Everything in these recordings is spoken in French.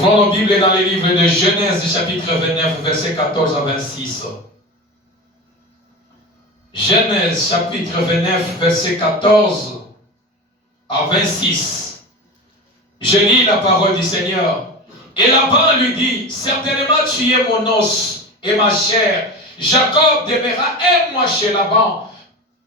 Ouvrons nos Bibles dans les livres de Genèse, chapitre 29, versets 14 à 26. Genèse, chapitre 29, verset 14 à 26. Je lis la parole du Seigneur. Et Laban lui dit, certainement tu es mon os et ma chair. Jacob demeura un mois chez Laban.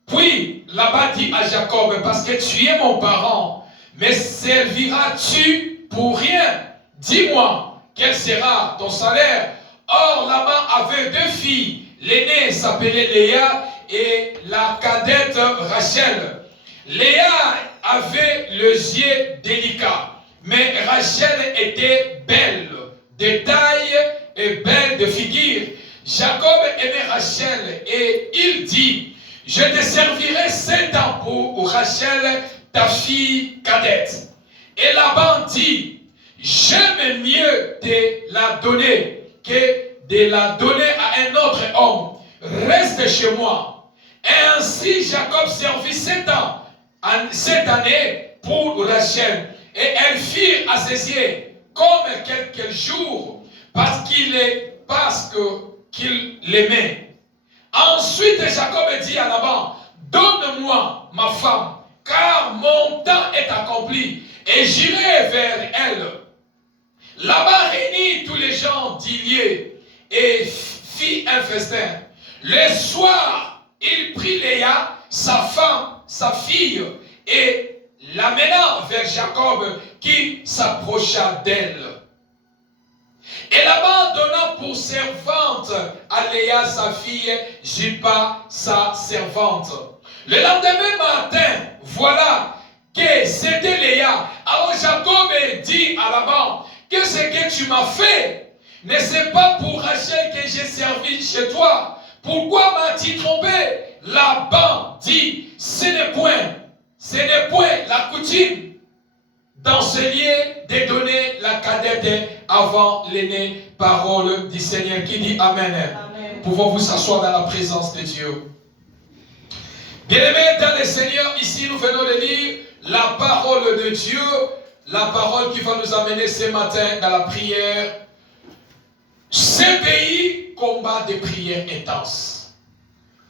Puis Laban dit à Jacob, parce que tu es mon parent, me serviras-tu pour rien? Dis-moi, quel sera ton salaire? Or Laban avait deux filles. L'aînée s'appelait Léa et la cadette Rachel. Léa avait les yeux délicats, mais Rachel était belle de taille et belle de figure. Jacob aimait Rachel et il dit, je te servirai 7 ans pour Rachel, ta fille cadette. Et Laban dit, j'aime mieux te la donner que de la donner à un autre homme. Reste chez moi. Et ainsi Jacob servit 7 ans, cette année pour Rachel. Et elle fit à ses yeux comme quelques jours parce qu'il l'aimait. Ensuite Jacob dit à Laban, donne-moi ma femme, car mon temps est accompli, et j'irai vers elle. Laban réunit tous les gens d'Ilié et fit un festin. Le soir, il prit Léa, sa femme, sa fille, et l'amena vers Jacob qui s'approcha d'elle. Et Laban donna pour servante à Léa sa fille, Zilpa sa servante. Le lendemain matin, voilà que c'était Léa. Alors Jacob dit à Laban, qu'est-ce que tu m'as fait? N'est-ce pas pour Rachel que j'ai servi chez toi? Pourquoi m'as-tu trompé? Laban dit, ce n'est point la coutume dans ce lieu de donner la cadette avant l'aîné. Parole du Seigneur qui dit Amen. Amen. Pouvons-vous s'asseoir dans la présence de Dieu? Bien-aimés dans le Seigneur, ici nous venons de lire la parole de Dieu, la parole qui va nous amener ce matin dans la prière. Ce pays, combat de prière intense.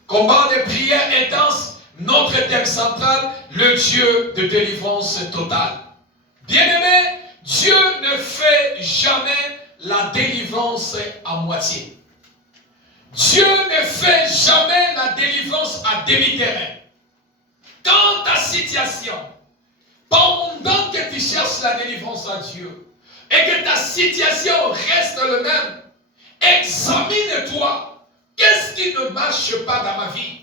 Combat de prière intense, notre thème central, le Dieu de délivrance totale. Bien-aimé, Dieu ne fait jamais la délivrance à moitié. Dieu ne fait jamais la délivrance à demi-terrain. Quand ta situation, pendant que tu cherches la délivrance à Dieu, et que ta situation reste le même, examine-toi, qu'est-ce qui ne marche pas dans ma vie?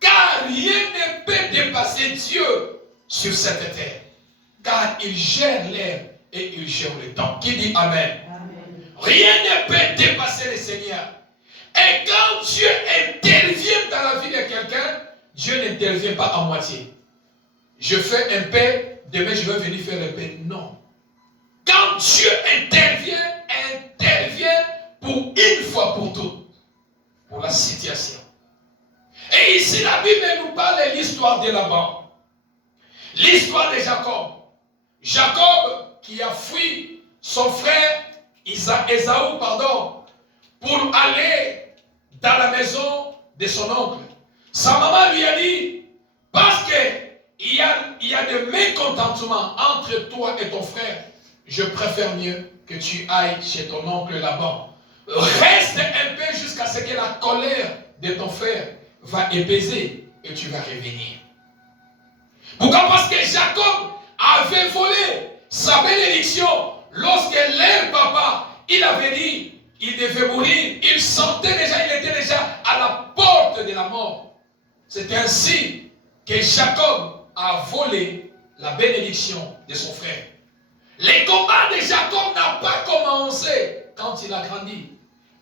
Car rien ne peut dépasser Dieu sur cette terre. Car il gère l'air et il gère le temps. Qui dit Amen? Amen. Rien ne peut dépasser le Seigneur. Et quand Dieu intervient dans la vie de quelqu'un, Dieu n'intervient pas à moitié. Je fais un paix, demain je vais venir faire un paix. Non. Quand Dieu intervient pour une fois pour toutes, pour la situation. Et ici la Bible nous parle de l'histoire de Laban. L'histoire de Jacob. Jacob qui a fui son frère Ésaü, pour aller dans la maison de son oncle. Sa maman lui a dit, parce qu'il y a de mécontentements entre toi et ton frère, je préfère mieux que tu ailles chez ton oncle Laban. Reste un peu jusqu'à ce que la colère de ton frère va épaiser et tu vas revenir. Pourquoi? Parce que Jacob avait volé sa bénédiction lorsque leur papa, il avait dit, il devait mourir. Il sentait déjà, il était déjà à la porte de la mort. C'est ainsi que Jacob a volé la bénédiction de son frère. Les combats de Jacob n'ont pas commencé quand il a grandi.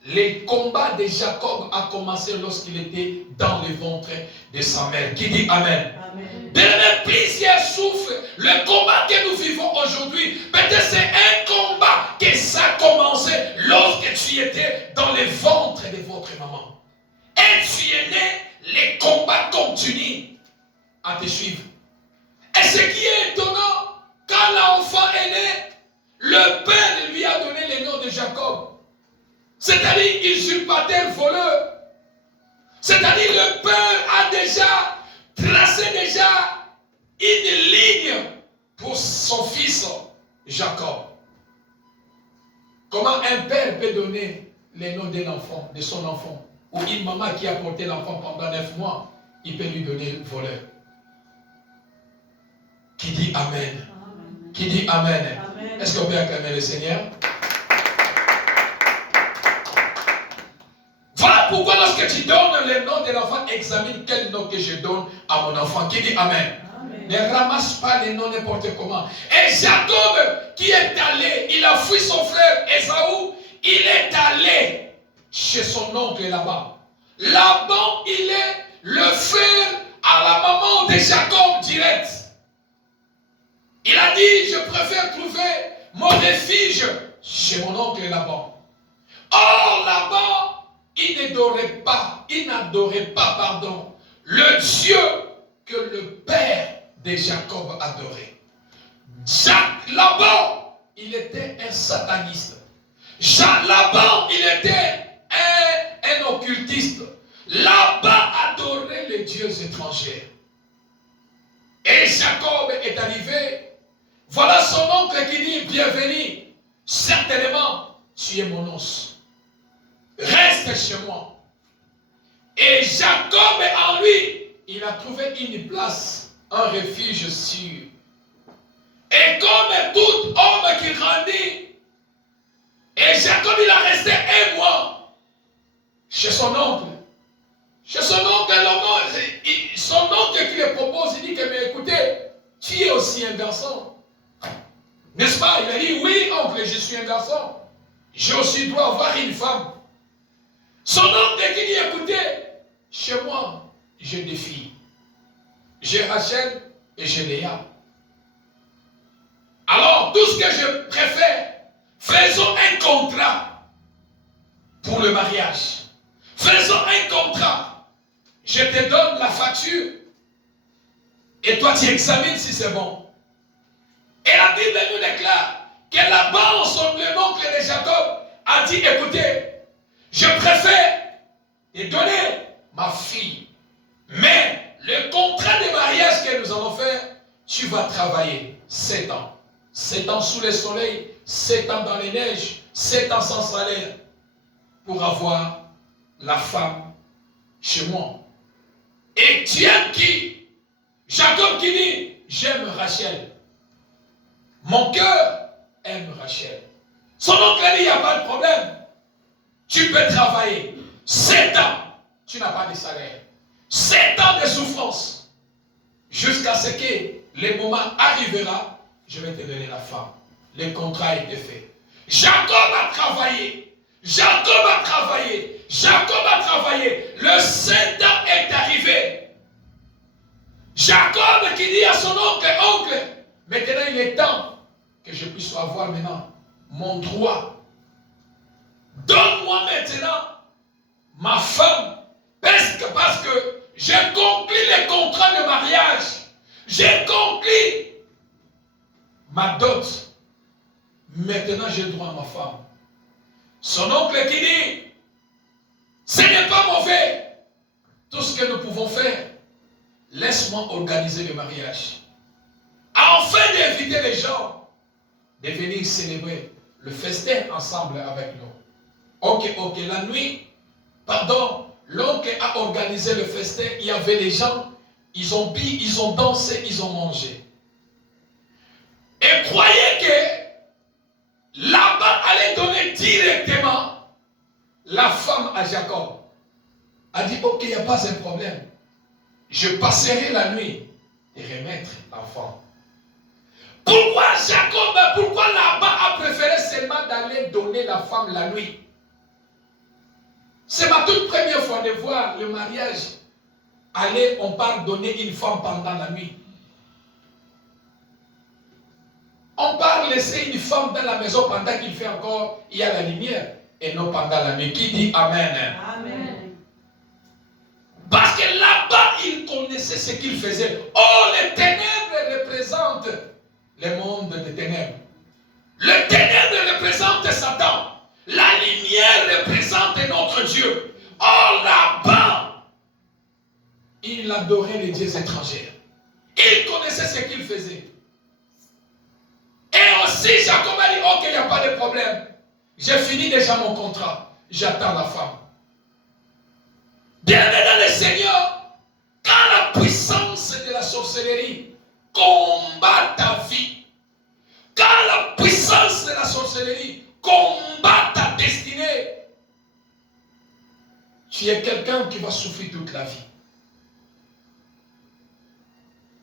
Les combats de Jacob a commencé lorsqu'il était dans le ventre de sa mère. Qui dit Amen? Amen. De même, plusieurs souffrent. Le combat que nous vivons aujourd'hui, peut-être c'est un combat que ça a commencé lorsque tu étais dans le ventre de votre maman. Et tu es né, les combats continuent à te suivre. Et ce qui est étonnant, quand l'enfant est né, le père lui a c'est-à-dire usurpateur, voleur. C'est-à-dire le Père a déjà tracé une ligne pour son fils Jacob. Comment un père peut donner les noms d'un enfant, de son enfant, ou une maman qui a porté l'enfant pendant 9 mois, il peut lui donner le voleur. Qui dit Amen? Amen. Qui dit Amen? Amen. Est-ce qu'on peut acclamer le Seigneur? Voilà pourquoi lorsque tu donnes le nom de l'enfant, examine quel nom que je donne à mon enfant. Qui dit Amen? Amen. Ne ramasse pas les noms n'importe comment. Et Jacob qui est allé, il a fui son frère Ésaü, il est allé chez son oncle là-bas. Laban, il est le frère à la maman de Jacob direct. Il a dit, je préfère trouver mon refuge chez mon oncle Laban. Or, Laban, il n'adorait pas, le Dieu que le père de Jacob adorait. Laban, il était un sataniste. Laban, il était un occultiste. Laban adorait les dieux étrangers. Et Jacob est arrivé. Voilà son oncle qui dit, bienvenue. Certainement, tu es mon os. Reste chez moi. Et Jacob en lui, il a trouvé une place, un refuge sûr. Et comme tout homme qui grandit, et Jacob il a resté 1 mois chez son oncle. Chez son oncle, son oncle qui le propose, il dit que, mais écoutez, tu es aussi un garçon. N'est-ce pas? Il a dit, oui, oncle, je suis un garçon. J'ai aussi droit à avoir une femme. Son oncle qui dit, écoutez, chez moi, j'ai des filles. J'ai Rachel et j'ai Léa. Alors, tout ce que je préfère, faisons un contrat pour le mariage. Faisons un contrat. Je te donne la facture. Et toi, tu examines si c'est bon. Et la Bible nous déclare que Laban, le oncle de Jacob, a dit, écoutez, je préfère te donner ma fille. Mais le contrat de mariage que nous allons faire, tu vas travailler 7 ans. 7 ans sous le soleil, 7 ans dans les neiges, 7 ans sans salaire, pour avoir la femme chez moi. Et tu aimes qui? Jacob qui dit, j'aime Rachel. Mon cœur aime Rachel. Son oncle a dit, il n'y a pas de problème. Tu peux travailler 7 ans, tu n'as pas de salaire. 7 ans de souffrance. Jusqu'à ce que le moment arrivera, je vais te donner la femme. Le contrat a été fait. Jacob a travaillé. Jacob a travaillé. Jacob a travaillé. Le 7 ans est arrivé. Jacob qui dit à son oncle, oncle, maintenant il est temps que je puisse avoir maintenant mon droit. Donne-moi maintenant ma femme. Parce que j'ai conclu le contrat de mariage. J'ai conclu ma dot. Maintenant j'ai droit à ma femme. Son oncle qui dit, ce n'est pas mauvais. Tout ce que nous pouvons faire, laisse-moi organiser le mariage. Afin d'inviter les gens de venir célébrer le festin ensemble avec nous. Ok, la nuit, l'oncle a organisé le festin, il y avait les gens, ils ont bu, ils ont dansé, ils ont mangé. Et croyez que Laban allait donner directement la femme à Jacob. A dit, ok, il n'y a pas un problème. Je passerai la nuit et remettre l'enfant. Pourquoi Laban a préféré seulement d'aller donner la femme la nuit? C'est ma toute première fois de voir le mariage. Allez, on part donner une femme pendant la nuit. On part laisser une femme dans la maison pendant qu'il fait encore, il y a la lumière, et non pendant la nuit. Qui dit Amen? Amen. Parce que là-bas, il connaissait ce qu'il faisait. Oh, les ténèbres représentent le monde des ténèbres. Le ténèbre représente Satan. La lumière représente notre Dieu. Or là-bas, il adorait les dieux étrangers. Il connaissait ce qu'il faisait. Et aussi, Jacob a dit, ok, il n'y a pas de problème. J'ai fini déjà mon contrat. J'attends la femme. Bien-aimé dans le Seigneur, quand la puissance de la sorcellerie combat ta vie, quand la puissance de la sorcellerie combat ta destinée, tu es quelqu'un qui va souffrir toute la vie.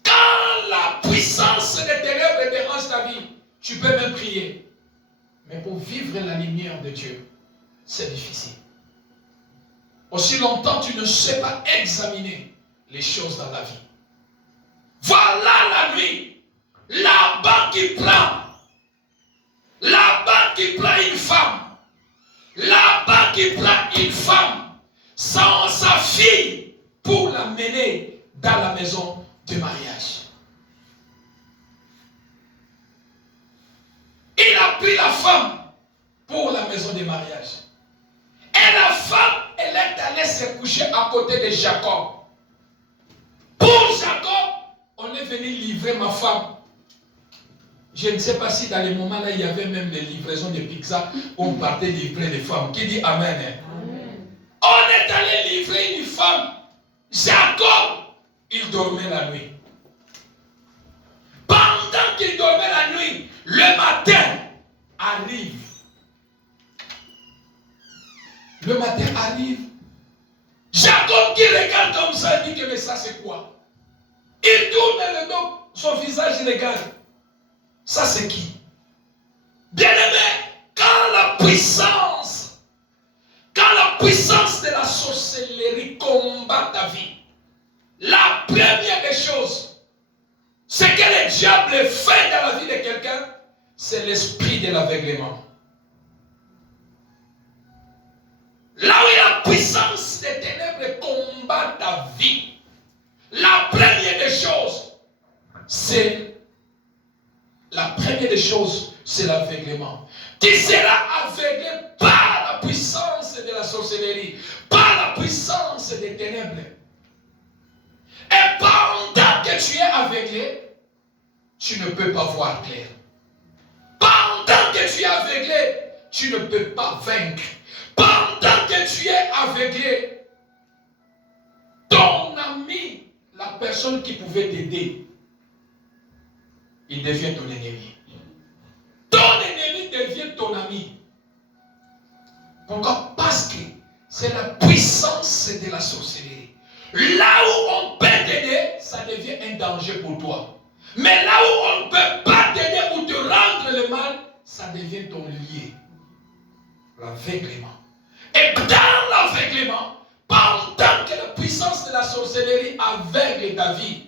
Quand la puissance des ténèbres dérange ta vie, tu peux même prier. Mais pour vivre la lumière de Dieu, c'est difficile. Aussi longtemps tu ne sais pas examiner les choses dans la vie. Voilà la nuit. Là-bas qui prend. Là-bas qui prend une femme. Là-bas qui prend une femme sans sa fille pour la mener dans la maison de mariage. Il a pris la femme pour la maison de mariage. Et la femme, elle est allée se coucher à côté de Jacob. Pour Jacob, on est venu livrer ma femme. Je ne sais pas si dans les moments là, il y avait même les livraisons de pizza où on partait livrer les femmes. Qui dit Amen, hein? Amen. On est allé livrer une femme. Jacob, il dormait la nuit. Pendant qu'il dormait la nuit, le matin arrive. Le matin arrive. Jacob qui regarde comme ça, dit que mais ça c'est quoi? Il tourne le dos, son visage il regarde. Ça c'est qui? Bien-aimé, quand la puissance de la sorcellerie combat ta vie, la première des choses, ce que le diable fait dans la vie de quelqu'un, c'est l'esprit de l'aveuglement. Là où il y a la puissance des ténèbres combat ta vie, la première des choses, c'est l'aveuglement. Tu seras aveuglé par la puissance de la sorcellerie, par la puissance des ténèbres. Et pendant que tu es aveuglé, tu ne peux pas voir clair. Pendant que tu es aveuglé, tu ne peux pas vaincre. Pendant que tu es aveuglé, ton ami, la personne qui pouvait t'aider, il devient ton ennemi. Ton ennemi devient ton ami. Pourquoi? Parce que c'est la puissance de la sorcellerie. Là où on peut t'aider, ça devient un danger pour toi. Mais là où on ne peut pas t'aider ou te rendre le mal, ça devient ton lié. L'aveuglement. Et dans l'aveuglement, pendant que la puissance de la sorcellerie aveugle ta vie,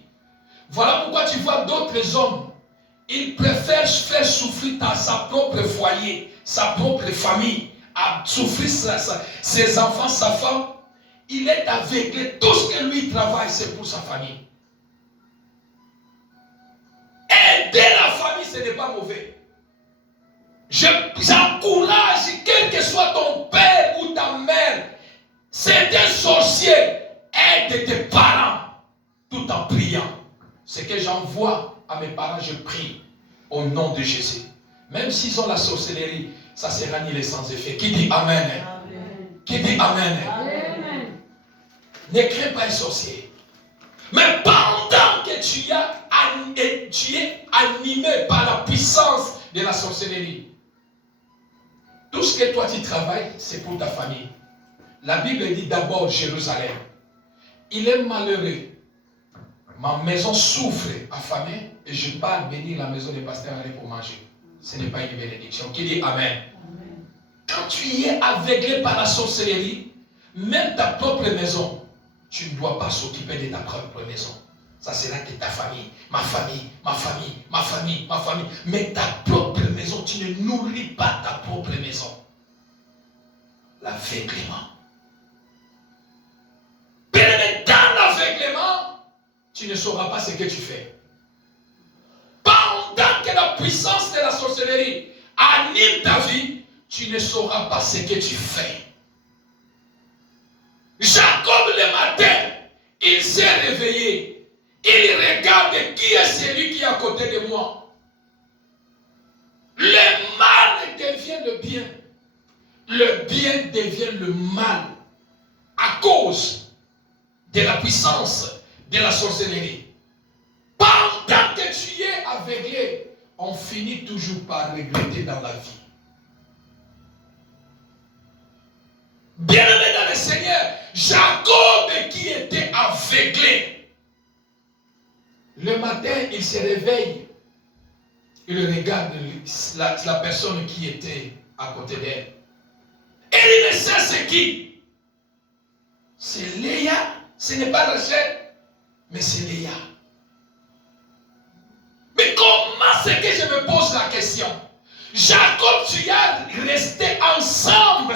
voilà pourquoi tu vois d'autres hommes, ils préfèrent faire souffrir sa propre foyer, sa propre famille, à souffrir ses enfants, sa femme. Il est aveuglé. Tout ce que lui travaille, c'est pour sa famille. Aider la famille, ce n'est pas mauvais. J'encourage, quel que soit ton père ou ta mère, c'est un sorcier, aide tes parents tout en priant. Ce que j'envoie à mes parents, je prie au nom de Jésus. Même s'ils ont la sorcellerie, ça sera ni les sans effet. Qui dit Amen? Amen. Qui dit Amen? Amen. Ne crains pas un sorcier. Mais pendant que tu es animé par la puissance de la sorcellerie, tout ce que toi tu travailles, c'est pour ta famille. La Bible dit d'abord Jérusalem. Il est malheureux. Ma maison souffre affamée et je pars bénir la maison des pasteurs pour manger. Ce n'est pas une bénédiction. Qui dit Amen? Amen. Quand tu es aveuglé par la sorcellerie, même ta propre maison, tu ne dois pas s'occuper de ta propre maison. Ça sera que ta famille, ma famille, ma famille, ma famille, ma famille. Mais ta propre maison, tu ne nourris pas ta propre maison. L'aveuglement. Mais dans l'aveuglement, tu ne sauras pas ce que tu fais. Pendant que la puissance de la sorcellerie anime ta vie, tu ne sauras pas ce que tu fais. réveillé, il regarde qui est celui qui est à côté de moi. Le mal devient le bien. Le bien devient le mal à cause de la puissance de la sorcellerie. Pendant que tu es aveuglé, on finit toujours par regretter dans la vie. Bien-aimé dans le Seigneur, Jacob qui était aveuglé, le matin il se réveille, il regarde la personne qui était à côté d'elle. Et il ne sait c'est qui. C'est Léa, ce n'est pas Rachel, mais c'est Léa. Mais comment c'est que je me pose la question? Jacob, tu as resté ensemble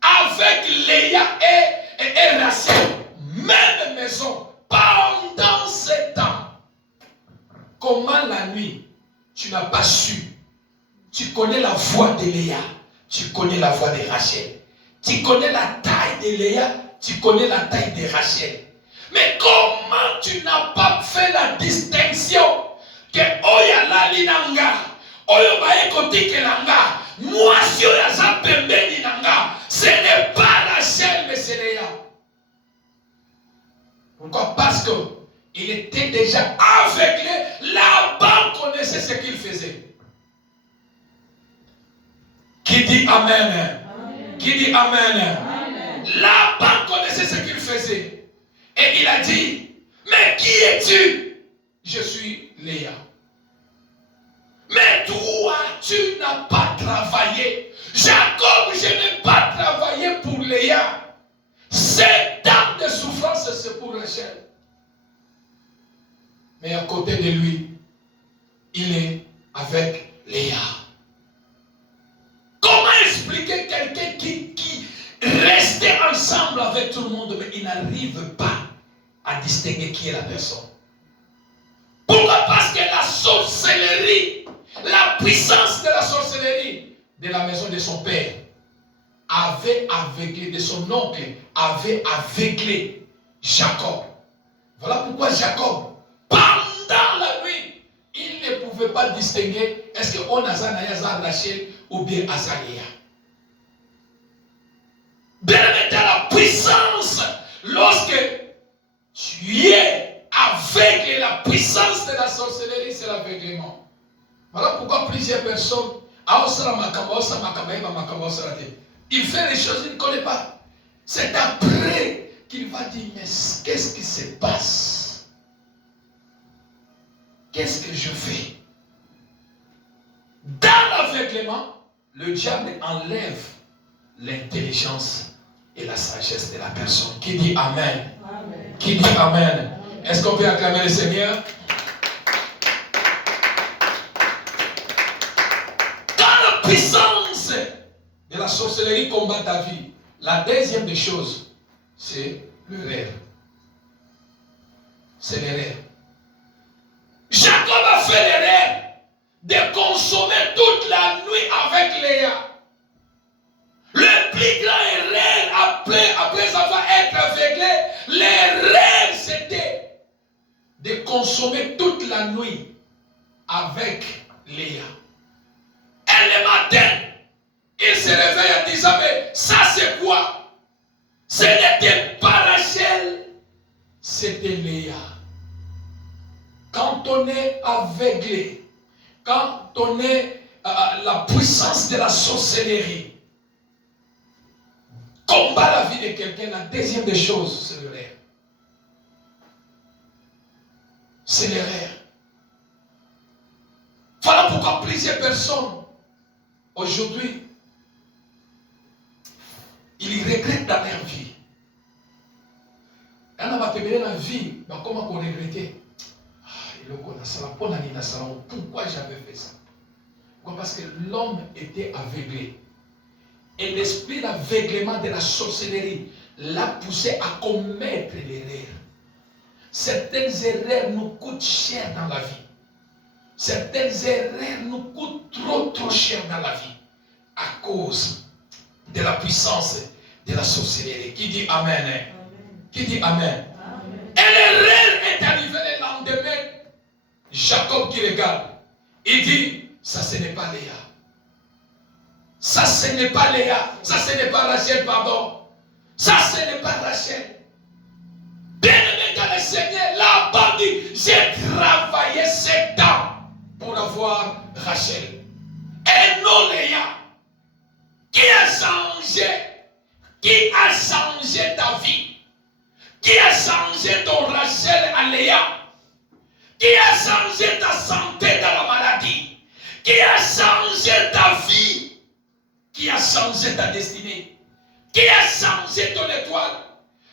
avec Léa et Rachel, même maison, pendant ce temps. Comment la nuit, tu n'as pas su? Tu connais la voix de Léa, tu connais la voix de Rachel. Tu connais la taille de Léa, tu connais la taille de Rachel. Mais comment tu n'as pas fait la distinction que Oya la linanga, Oyo bae koti kelanga, moi si Oya za pembe linanga, ce n'est pas Rachel mais c'est Léa. Pourquoi? Parce que il était déjà aveuglé. Laban connaissait ce qu'il faisait. Qui dit Amen? Amen. Qui dit Amen? Amen. Laban connaissait ce qu'il faisait. Et il a dit, mais qui es-tu? Je suis Léa. Mais toi, tu n'as pas travaillé. Jacob, je n'ai pas travaillé pour Léa. Cette dame de souffrance, c'est pour Rachel. Mais à côté de lui, il est avec Léa. Comment expliquer quelqu'un qui restait ensemble avec tout le monde, mais il n'arrive pas à distinguer qui est la personne? Pourquoi? Parce que la sorcellerie, la puissance de la sorcellerie de la maison de son père avait aveuglé, de son oncle, avait aveuglé Jacob. Voilà pourquoi Jacob, pendant la nuit, il ne pouvait pas distinguer est-ce qu'on a Rachel ou bien Azalia. Bien aimé, dans la puissance, lorsque tu es aveugle, la puissance de la sorcellerie, c'est l'aveuglement. Voilà pourquoi plusieurs personnes, il fait les choses qu'il ne connaît pas. C'est après qu'il va dire, mais qu'est-ce qui se passe? Qu'est-ce que je fais? Dans l'aveuglement, le diable enlève l'intelligence et la sagesse de la personne. Qui dit Amen? Amen. Qui dit Amen? Est-ce qu'on peut acclamer le Seigneur? Quand la puissance de la sorcellerie combat ta vie, la deuxième des choses, c'est le rêve. C'est l'erreur. Jacob a fait l'erreur de consommer toute la nuit avec Léa. Le plus grand erreur après avoir été aveuglé, l'erreur c'était de consommer toute la nuit avec Léa. Et le matin, il se réveille en disant, mais ça c'est quoi? Ce n'était pas Rachel, c'était Léa. Quand on est aveuglé, quand on est la puissance de la sorcellerie, combat la vie de quelqu'un, la deuxième des choses, c'est l'erreur. C'est l'erreur. Voilà pourquoi plusieurs personnes, aujourd'hui, ils regrettent dans leur vie. Quand on va te donner la vie, comment on regrettait? Pourquoi j'avais fait ça? Pourquoi? Parce que l'homme était aveuglé. Et l'esprit d'aveuglement de la sorcellerie l'a poussé à commettre l'erreur. Certaines erreurs nous coûtent cher dans la vie. Certaines erreurs nous coûtent trop cher dans la vie. À cause de la puissance de la sorcellerie. Qui dit Amen? Amen. Qui dit Amen? Amen. Et Jacob qui regarde. Il dit, ça ce n'est pas Léa. Ça ce n'est pas Léa. Ça ce n'est pas Rachel, pardon. Ça ce n'est pas Rachel. Bien-aimé dans le Seigneur, là-bas dit, j'ai travaillé 7 ans pour avoir Rachel. Et non Léa. Qui a changé? Qui a changé ta vie? Qui a changé ton Rachel à Léa? Qui a changé ta santé dans la maladie? Qui a changé ta vie? Qui a changé ta destinée? Qui a changé ton étoile?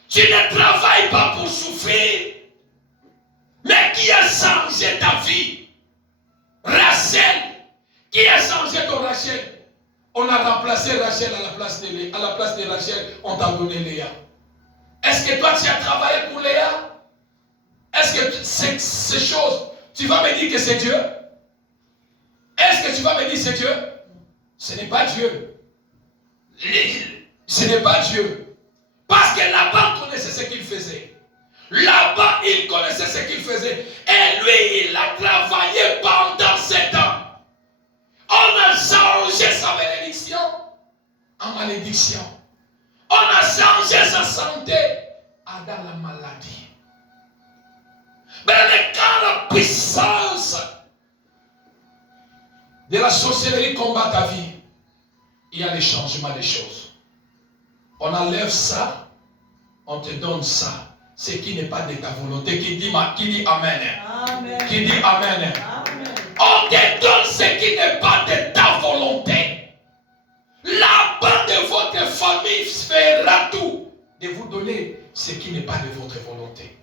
Tu ne travailles pas pour souffrir. Mais qui a changé ta vie? Rachel. Qui a changé ton Rachel? On a remplacé Rachel à la place de Rachel, on t'a donné Léa. Est-ce que toi tu as travaillé pour Léa? Est-ce que ces choses, tu vas me dire que c'est Dieu? Est-ce que tu vas me dire c'est Dieu? Ce n'est pas Dieu. Ce n'est pas Dieu. Parce que là-bas, il connaissait ce qu'il faisait. Là-bas, il connaissait ce qu'il faisait. Et lui, il a travaillé pendant 7 ans. On a changé sa bénédiction en malédiction. On a changé sa santé dans la maladie. Mais quand la puissance de la sorcellerie combat ta vie, il y a les changements des choses. On enlève ça, on te donne ça. Ce qui n'est pas de ta volonté. Qui dit Amen. Amen. Qui dit Amen. Amen. On te donne ce qui n'est pas de ta volonté. Là-bas de votre famille fera tout de vous donner ce qui n'est pas de votre volonté.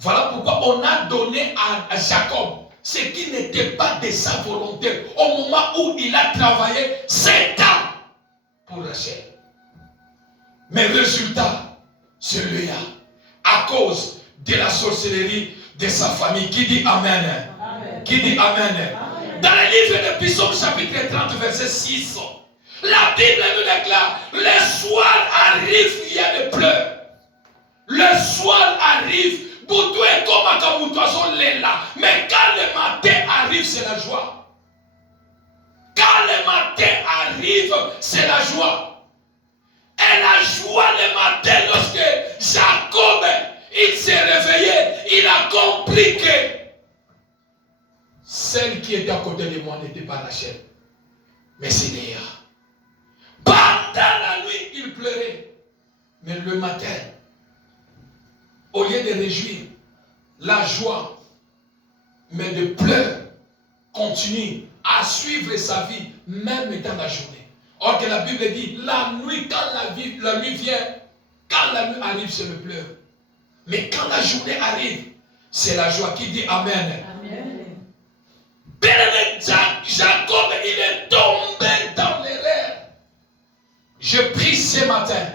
Voilà pourquoi on a donné à Jacob ce qui n'était pas de sa volonté au moment où il a travaillé 7 ans pour Rachel. Mais résultat, c'est Léa, à cause de la sorcellerie de sa famille. Qui dit Amen? Amen. Qui dit Amen? Amen. Dans le livre de Psaume chapitre 30 verset 6, la Bible nous déclare, le soir arrive, il y a des pleurs. Le soir arrive, Boutou est comme un camoutoison là. Mais quand le matin arrive, c'est la joie. Quand le matin arrive, c'est la joie. Et la joie le matin, lorsque Jacob, il s'est réveillé, il a compris que celle qui était à côté de moi n'était pas Rachel, mais c'est Léa. Pendant la nuit, il pleurait. Mais le matin, au lieu de réjouir, la joie, mais de pleurs, continue à suivre sa vie, même dans la journée. Or que la Bible dit, la nuit, quand la nuit vient, quand la nuit arrive, c'est le pleur. Mais quand la journée arrive, c'est la joie. Qui dit Amen. Amen. Bien-aimé, Jacob, il est tombé dans l'erreur. Je prie ce matin,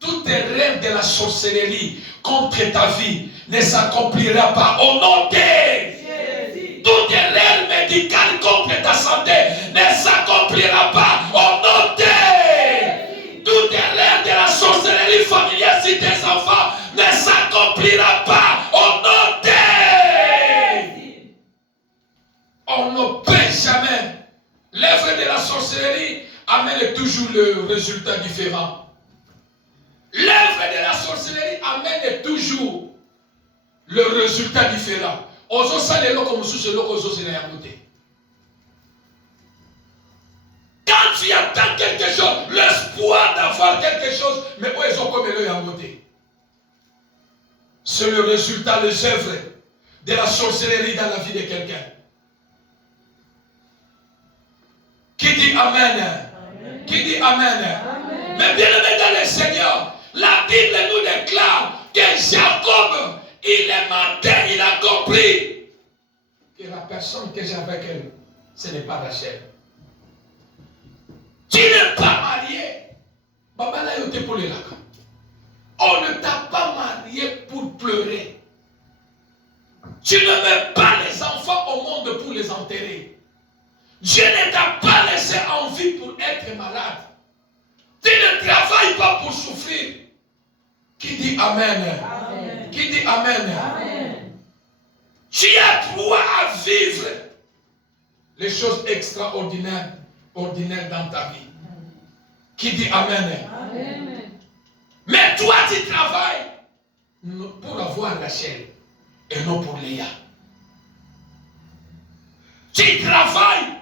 tous tes rêves de la sorcellerie contre ta vie ne s'accomplira pas au nom de Jésus. Toutes tes rêves médicales contre ta santé ne s'accomplira pas au nom de Jésus. Toutes tes rêves de la sorcellerie familiale si tes enfants ne s'accomplira pas au nom de Jésus. On ne peut jamais. L'œuvre de la sorcellerie amène toujours le résultat différent. L'œuvre de la sorcellerie amène toujours le résultat différent. Ozo salelo comme sous le ozo sénéamoté. Quand tu attends quelque chose, l'espoir d'avoir quelque chose, mais où ils ont comme le yamoté. C'est le résultat, les œuvres de la sorcellerie dans la vie de quelqu'un. Qui dit Amen? Amen. Qui dit Amen? Amen. Mais bien aimé dans le Seigneur, la Bible nous déclare que Jacob, il est matin, il a compris que la personne que j'ai avec elle, ce n'est pas Rachel. Tu n'es pas marié. On ne t'a pas marié pour pleurer. Tu ne mets pas les enfants au monde pour les enterrer. Dieu ne t'a pas laissé en vie pour être malade. Tu ne travailles pas pour souffrir. Qui dit Amen? Amen. Qui dit Amen? Amen. Tu as droit à vivre les choses extraordinaires dans ta vie. Qui dit Amen? Amen. Mais toi, tu travailles pour avoir Rachel et non pour Léa. Tu travailles,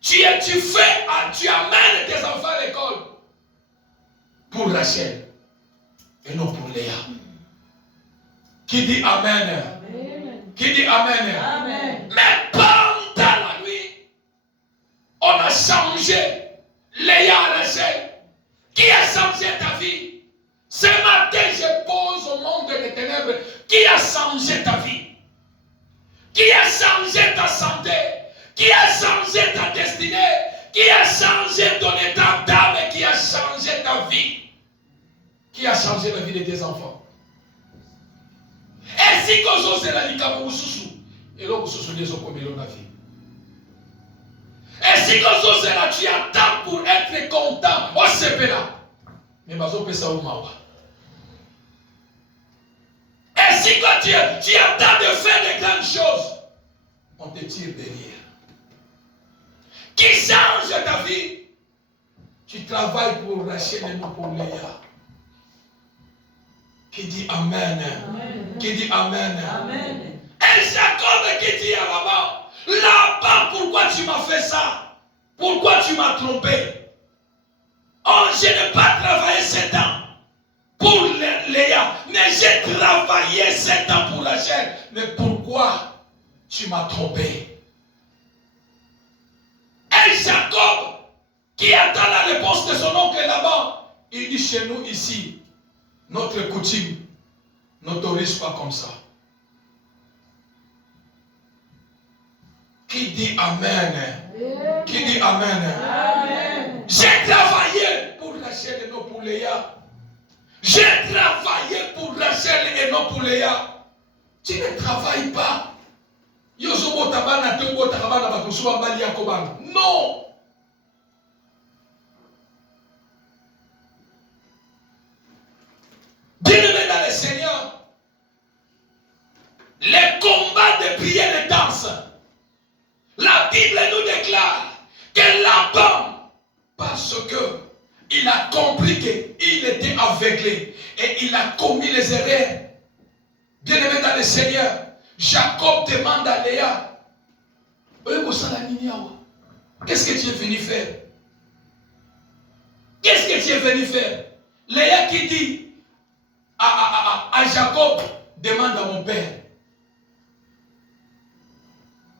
tu amènes tes enfants à l'école pour Rachel et non pour Léa. Qui dit Amen? Amen. Qui dit Amen? Amen. Mais pendant la nuit, on a changé Léa à Rachel. Qui a changé ta vie? Ce matin, je pose au monde des ténèbres. Qui a changé ta vie? Qui a changé ta santé? Qui a changé ta destinée? Qui a changé ton état d'âme et qui a changé ta vie? Qui a changé la vie de tes enfants? Et si vous avez la ligue pour vous, et là vous souvenez de la vie. Et si vous avez tu attends pour être content, on se fait là. Mais vous avez ça au mawa. Et si quand tu attends de faire de grandes choses, on te tire derrière. Qui change ta vie? Tu travailles pour Rachel et non pour Léa. Qui dit Amen? Amen. Qui dit Amen? Amen. Et Jacob qui dit à Laban, Laban, pourquoi tu m'as fait ça? Pourquoi tu m'as trompé? Oh, je n'ai pas travaillé 7 ans pour Léa, mais j'ai travaillé 7 ans pour Rachel. Mais pourquoi tu m'as trompé? Et Jacob, qui attend la réponse de son oncle Laban, il dit chez nous ici, notre coutume n'autorise pas comme ça. Qui dit Amen? Qui dit Amen? Amen. J'ai travaillé pour Rachel et non pour Léa. J'ai travaillé pour Rachel et non pour Léa. Tu ne travailles pas. Non. Bien-aimés dans le Seigneur, les combats de prière et danse, la Bible nous déclare que Laban, parce que il a compris qu'il était aveuglé et il a commis les erreurs. Bien-aimés dans le Seigneur, Jacob demande à Léa, qu'est-ce que tu es venu faire? Qu'est-ce que tu es venu faire? Léa qui dit à Jacob, demande à mon père.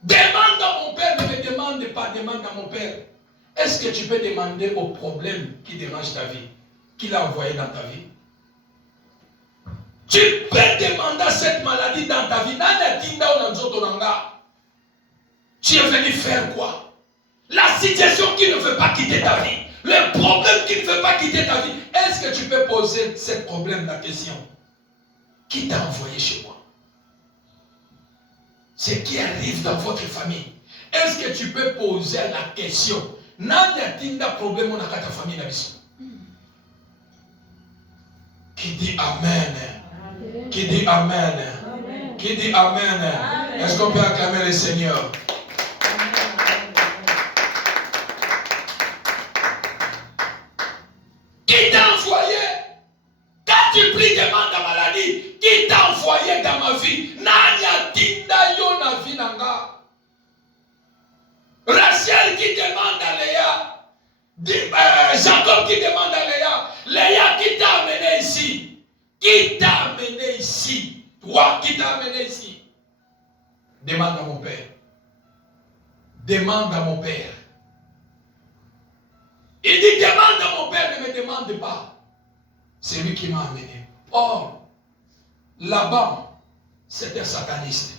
Demande à mon père, ne me demande pas, demande à mon père. Est-ce que tu peux demander au problème qui dérange ta vie, qu'il a envoyé dans ta vie? Tu peux demander à cette maladie dans ta vie. Tu es venu faire quoi? La situation qui ne veut pas quitter ta vie. Le problème qui ne veut pas quitter ta vie. Est-ce que tu peux poser ce problème, la question? Qui t'a envoyé chez moi? Ce qui arrive dans votre famille. Est-ce que tu peux poser la question? N'a problème dans ta famille. Qui dit Amen? Amen. Qui dit Amen? Amen. Qui dit Amen? Amen. Est-ce qu'on peut acclamer le Seigneur? Qui t'a envoyé? Quand tu pries, demande la maladie. Qui t'a envoyé dans ma vie? Nanya tinda yo na vie nanga. Rachel qui demande à Léa. Jacob qui demande à Léa. Léa qui t'a amené ici? Qui t'a amené ici? Toi qui t'a amené ici? Demande à mon père. Demande à mon père. Il dit demande à mon père, ne me demande pas. C'est lui qui m'a amené. Or, Laban, c'était sataniste.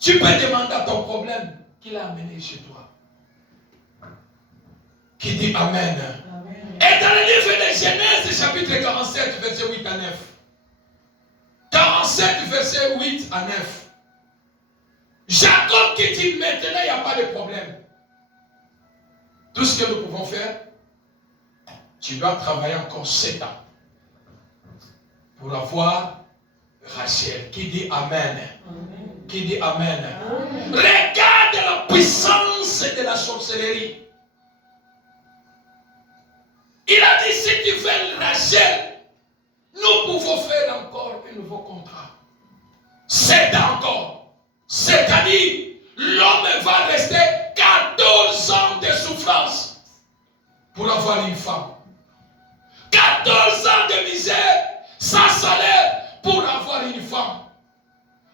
Tu peux demander à ton problème qu'il a amené chez toi. Qui dit Amen. Amen. Et dans le livre de Genèse, chapitre 47, verset 8 à 9. 47, verset 8 à 9. Jacob qui dit maintenant il n'y a pas de problème. Tout ce que nous pouvons faire, tu dois travailler encore 7 ans pour avoir Rachel. Qui dit Amen? Qui dit Amen? Regarde la puissance de la sorcellerie. Il a dit, si tu veux Rachel, nous pouvons faire encore un nouveau contrat. 7 ans encore. C'est-à-dire, l'homme va rester 14 ans de souffrance pour avoir une femme. 14 ans de misère, sans salaire, pour avoir une femme.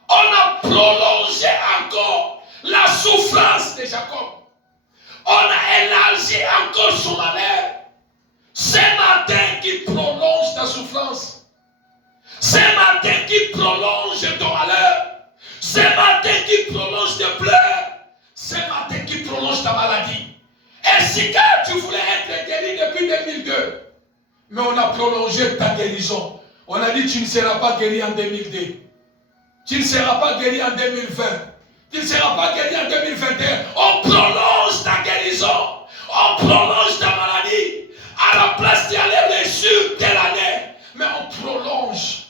On a prolongé encore la souffrance de Jacob. On a élargi encore son malheur. Ce matin qui prolonge ta souffrance. Ce matin qui prolonge ton malheur. Ce matin qui prolonge tes pleurs. Ce matin qui prolonge ta maladie. Et si quand tu voulais être guéri depuis 2002, mais on a prolongé ta guérison. On a dit tu ne seras pas guéri en 2002. Tu ne seras pas guéri en 2020. Tu ne seras pas guéri en 2021. On prolonge ta guérison. On prolonge ta maladie. À la place d'y aller réussir telle année. Mais on prolonge.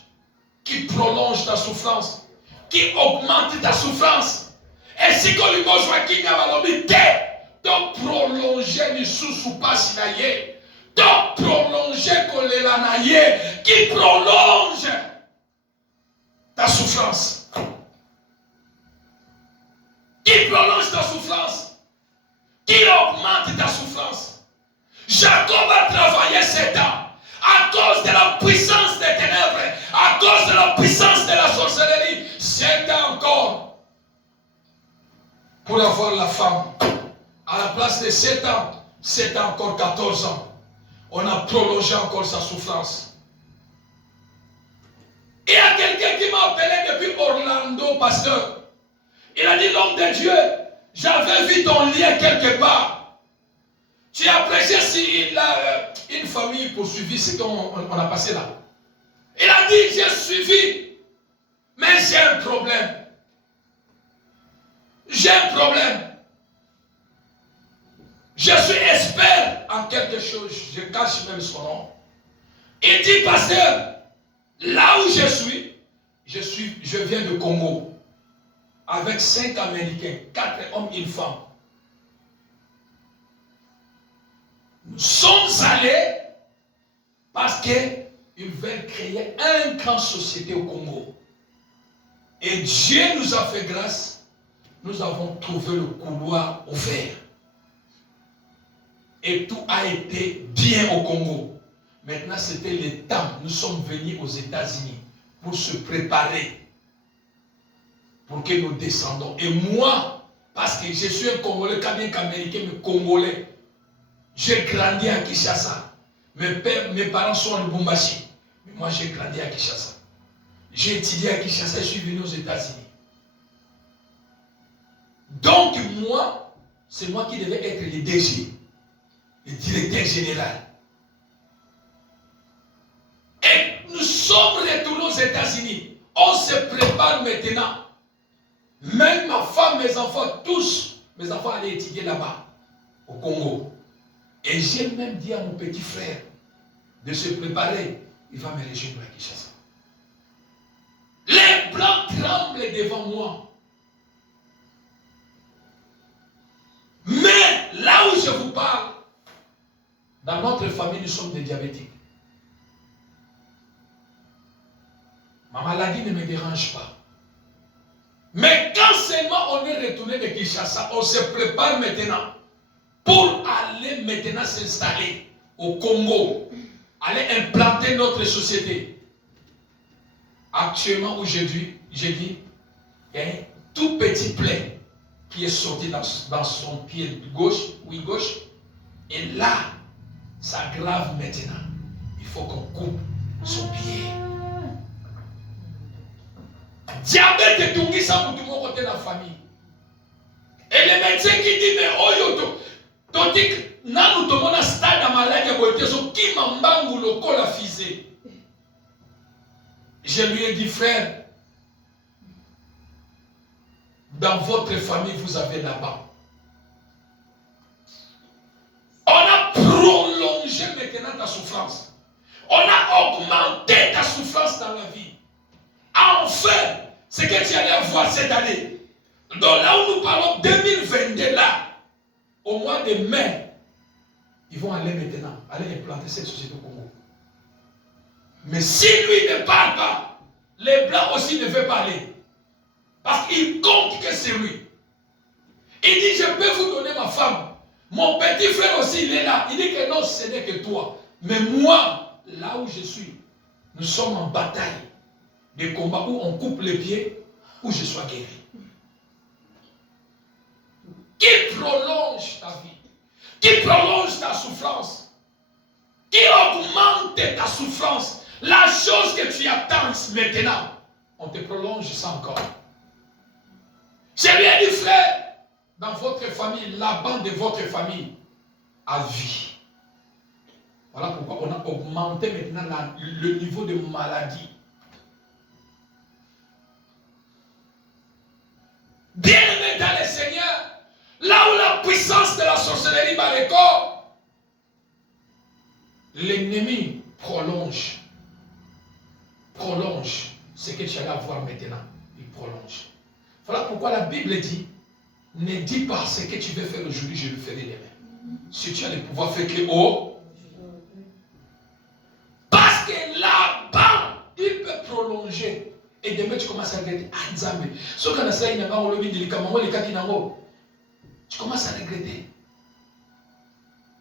Qui prolonge ta souffrance. Qui augmente ta souffrance. Et si qu'on lui besoin qu'il n'y a pas l'obité. Donc prolonger les sous pas sinaye. Donc prolonger qu'on les lanaye. Qui prolonge ta souffrance. Qui prolonge ta souffrance. Qui augmente ta souffrance. Jacob a travaillé 7 ans à cause de la puissance des ténèbres, à cause de la puissance de la sorcellerie. 7 ans encore pour avoir la femme. À la place de 7 ans, 7 ans encore 14 ans. On a prolongé encore sa souffrance. Il y a quelqu'un qui m'a appelé depuis Orlando, pasteur. Il a dit, l'homme de Dieu, j'avais vu ton lien quelque part. Tu as prêché si il a une famille poursuivie, ce qu'on a passé là. Il a dit, j'ai suivi, mais j'ai un problème. J'ai un problème. Je suis expert en quelque chose. Je cache même son nom. Il dit, pasteur, là où je viens de Congo. Avec 5 Américains, 4 hommes et une femme. Nous sommes allés parce qu'ils veulent créer une grande société au Congo. Et Dieu nous a fait grâce. Nous avons trouvé le couloir ouvert. Et tout a été bien au Congo. Maintenant, c'était le temps. Nous sommes venus aux États-Unis pour se préparer. Pour que nous descendons. Et moi, parce que je suis un Congolais, quand bien qu'Américain, mais Congolais, j'ai grandi à Kinshasa. Mes parents sont en Lubumbashi. Mais moi, j'ai grandi à Kinshasa. J'ai étudié à Kinshasa et je suis venu aux États-Unis. Donc, moi, c'est moi qui devais être le DG, le directeur général. Et nous sommes retournés aux États-Unis. On se prépare maintenant. Même ma femme, mes enfants, tous, mes enfants allaient étudier là-bas, au Congo. Et j'ai même dit à mon petit frère de se préparer. Il va me rejoindre à Kinshasa. Les blancs tremblent devant moi. Mais là où je vous parle, dans notre famille, nous sommes des diabétiques. Ma maladie ne me dérange pas. Mais quand seulement on est retourné de Kinshasa, on se prépare maintenant pour aller maintenant s'installer au Congo, aller implanter notre société. Actuellement, aujourd'hui, j'ai dit, il y a un tout petit plaie qui est sorti dans son pied gauche, et là, ça grave maintenant. Il faut qu'on coupe son pied. Diabète est tout ça pour tout le monde côté de la famille. Et les médecins qui disent, mais oh, totik, nanu to mona stade à maladie à boité, so qui m'embangu le col à fisé. Je lui ai dit, frère, dans votre famille, vous avez là-bas. On a prolongé maintenant ta souffrance. On a augmenté ta souffrance dans la vie. Enfin, ce que tu allais voir cette année. Donc là où nous parlons 2022 là, au mois de mai, ils vont aller maintenant, aller implanter cette société au Congo. Mais si lui ne parle pas, les Blancs aussi ne veulent parler. Parce qu'ils comptent que c'est lui. Il dit, je peux vous donner ma femme. Mon petit frère aussi, il est là. Il dit que non, ce n'est que toi. Mais moi, là où je suis, nous sommes en bataille. Des combats où on coupe les pieds, où je sois guéri. Qui prolonge ta vie? Qui prolonge ta souffrance? Qui augmente ta souffrance? La chose que tu attends maintenant, on te prolonge ça encore. Je lui ai dit, frère, dans votre famille, la bande de votre famille a vie. Voilà pourquoi on a augmenté maintenant le niveau de maladie. Bien-aimé dans le Seigneur, là où la puissance de la sorcellerie bat les corps, l'ennemi prolonge ce que tu allais avoir maintenant. Il prolonge. Voilà pourquoi la Bible dit, ne dis pas ce que tu veux faire aujourd'hui, je le ferai demain. Si tu as le pouvoir, fais-le haut. Parce que là-bas, il peut prolonger. Et demain, tu commences à regretter. Ah, Nzambe. Ce qu'on a fait, tu commences à regretter.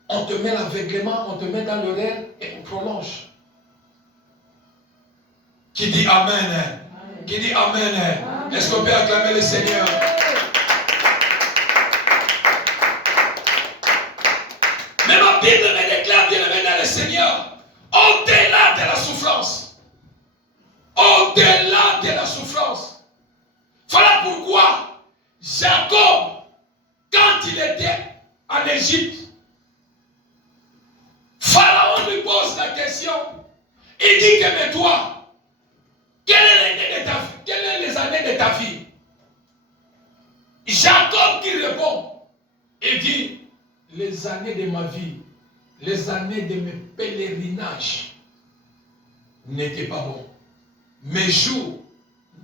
On te met l'aveuglement, on te met dans le rêve et on prolonge. Qui dit Amen? Amen. Qui dit Amen? Amen. Est-ce qu'on peut acclamer le Seigneur? Mais ma Bible me déclare, bien-aimé dans le Seigneur, au-delà de la souffrance. Au-delà de la souffrance. Voilà pourquoi Jacob, quand il était en Égypte, Pharaon lui pose la question. Il dit que mais toi, quelles sont les années de ta vie? Jacob qui répond, il dit, les années de ma vie, les années de mes pèlerinages n'étaient pas bons. Mes jours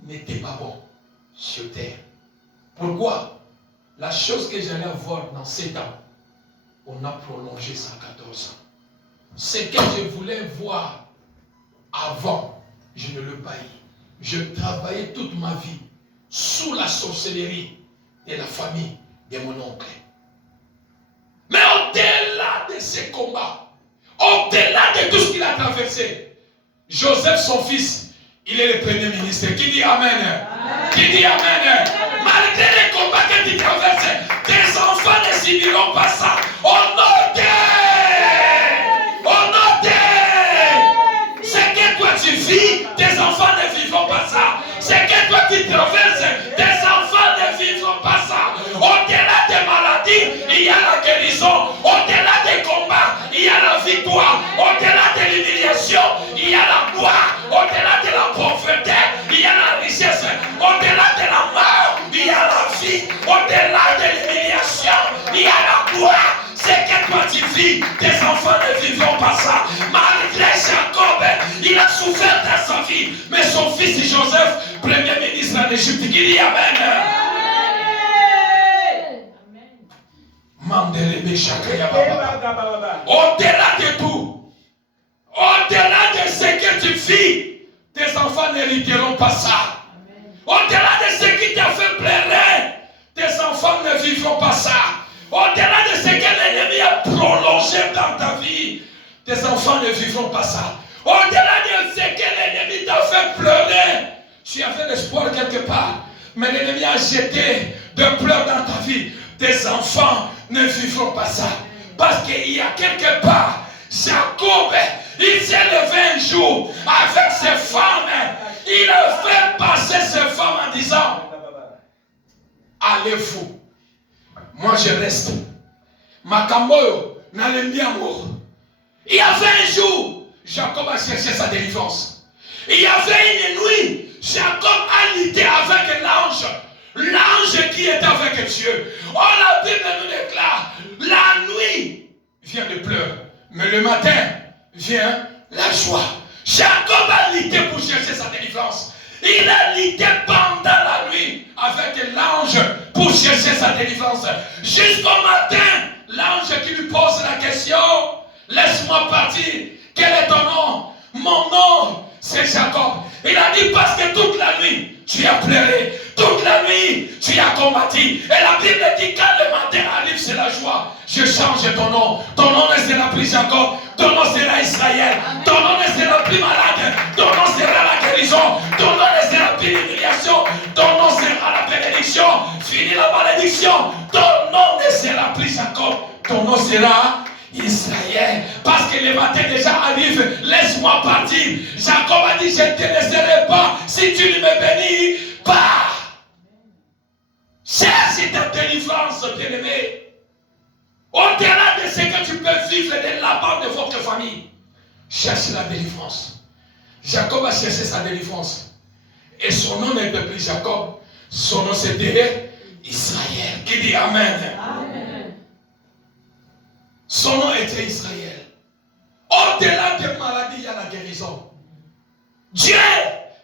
n'étaient pas bons sur terre. Pourquoi? La chose que j'allais avoir dans 7 ans, on a prolongé ça à 14 ans. Ce que je voulais voir avant, je ne le pas eu. Je travaillais toute ma vie sous la sorcellerie de la famille de mon oncle. Mais au-delà de ces combats, au-delà de tout ce qu'il a traversé, Joseph, son fils, il est le premier ministre. Qui dit Amen? Amen. Qui dit Amen? Malgré les combats que tu traverses, tes enfants ne subiront pas ça. Au nom de ce que toi tu vis, tes enfants ne vivront pas ça. Ce que toi tu traverses, tes enfants ne vivront pas ça. Au-delà des maladies, il y a la guérison. Au-delà des combats, il y a la victoire. Au-delà de l'humiliation, il y a la gloire. Au-delà de la pauvreté, il y a la richesse. Au-delà de la mort, il y a la vie. Au-delà de l'humiliation, il y a la gloire. C'est que toi tu vis, tes enfants ne vivront pas ça. Malgré Jacob, il a souffert dans sa vie. Mais son fils Joseph, premier ministre en Égypte, qui dit Amen. Au-delà de tout, au-delà de ce que tu vis, tes enfants n'hériteront pas ça. Au-delà de ce qui t'a fait pleurer, tes enfants ne vivront pas ça. Au-delà de ce que l'ennemi a prolongé dans ta vie, tes enfants ne vivront pas ça. Au-delà de ce que l'ennemi t'a fait pleurer, tu avais l'espoir quelque part, mais l'ennemi a jeté de pleurs dans ta vie. Tes enfants ne vivront pas ça. Parce qu'il y a quelque part, Jacob, il s'est levé un jour avec ses femmes. Il a fait passer ses femmes en disant, allez-vous. Moi je reste. Makamboyo, n'alembiamo. Il y avait un jour, Jacob a cherché sa délivrance. Il y avait une nuit, Jacob a lutté avec l'ange. L'ange qui était avec Dieu. Oh, la Bible nous déclare, la nuit vient de pleurs, mais le matin vient la joie. Jacob a lutté pour chercher sa délivrance. Il a lutté pendant la nuit avec l'ange pour chercher sa délivrance. Jusqu'au matin, l'ange qui lui pose la question, laisse-moi partir. Quel est ton nom? Mon nom, c'est Jacob. Il a dit parce que toute la nuit, tu as pleuré. Toute la nuit, tu as combattu. Et la Bible dit quand le matin arrive, c'est la joie. Je change ton nom. Ton nom ne sera plus Jacob. Ton nom sera Israël. Ton nom ne sera plus malade. Ton nom sera la guérison. Ton nom ne sera plus l'humiliation. Ton nom sera la bénédiction. Fini la malédiction. Ton nom ne sera plus Jacob. Ton nom sera Israël. Parce que le matin déjà arrive. Laisse-moi partir. Jacob a dit, je ne te laisserai pas si tu ne me bénis pas. Cherche ta délivrance, bien-aimé. Au-delà de ce que tu peux vivre de la part de votre famille, cherche la délivrance. Jacob a cherché sa délivrance. Et son nom n'était plus Jacob. Son nom c'était Israël. Qui dit Amen? Amen. Son nom était Israël. Au-delà des maladies, il y a la guérison. Dieu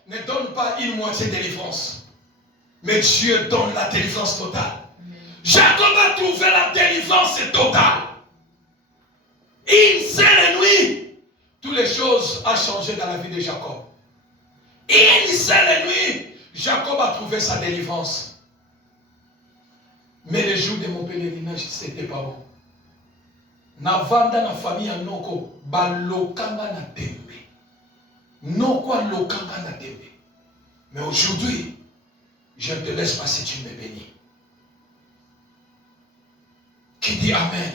ne donne pas une moitié de délivrance. Mais Dieu donne la délivrance totale. Jacob a trouvé la délivrance totale. Une seule nuit, toutes les choses ont changé dans la vie de Jacob. Une seule nuit, Jacob a trouvé sa délivrance. Mais le jour de mon pèlerinage, c'était pas bon. Navanda na famille en noko, balokanga na tembe. Noko lokanga na tembe. Mais aujourd'hui, je ne te laisse pas si tu me bénis. Qui dit Amen?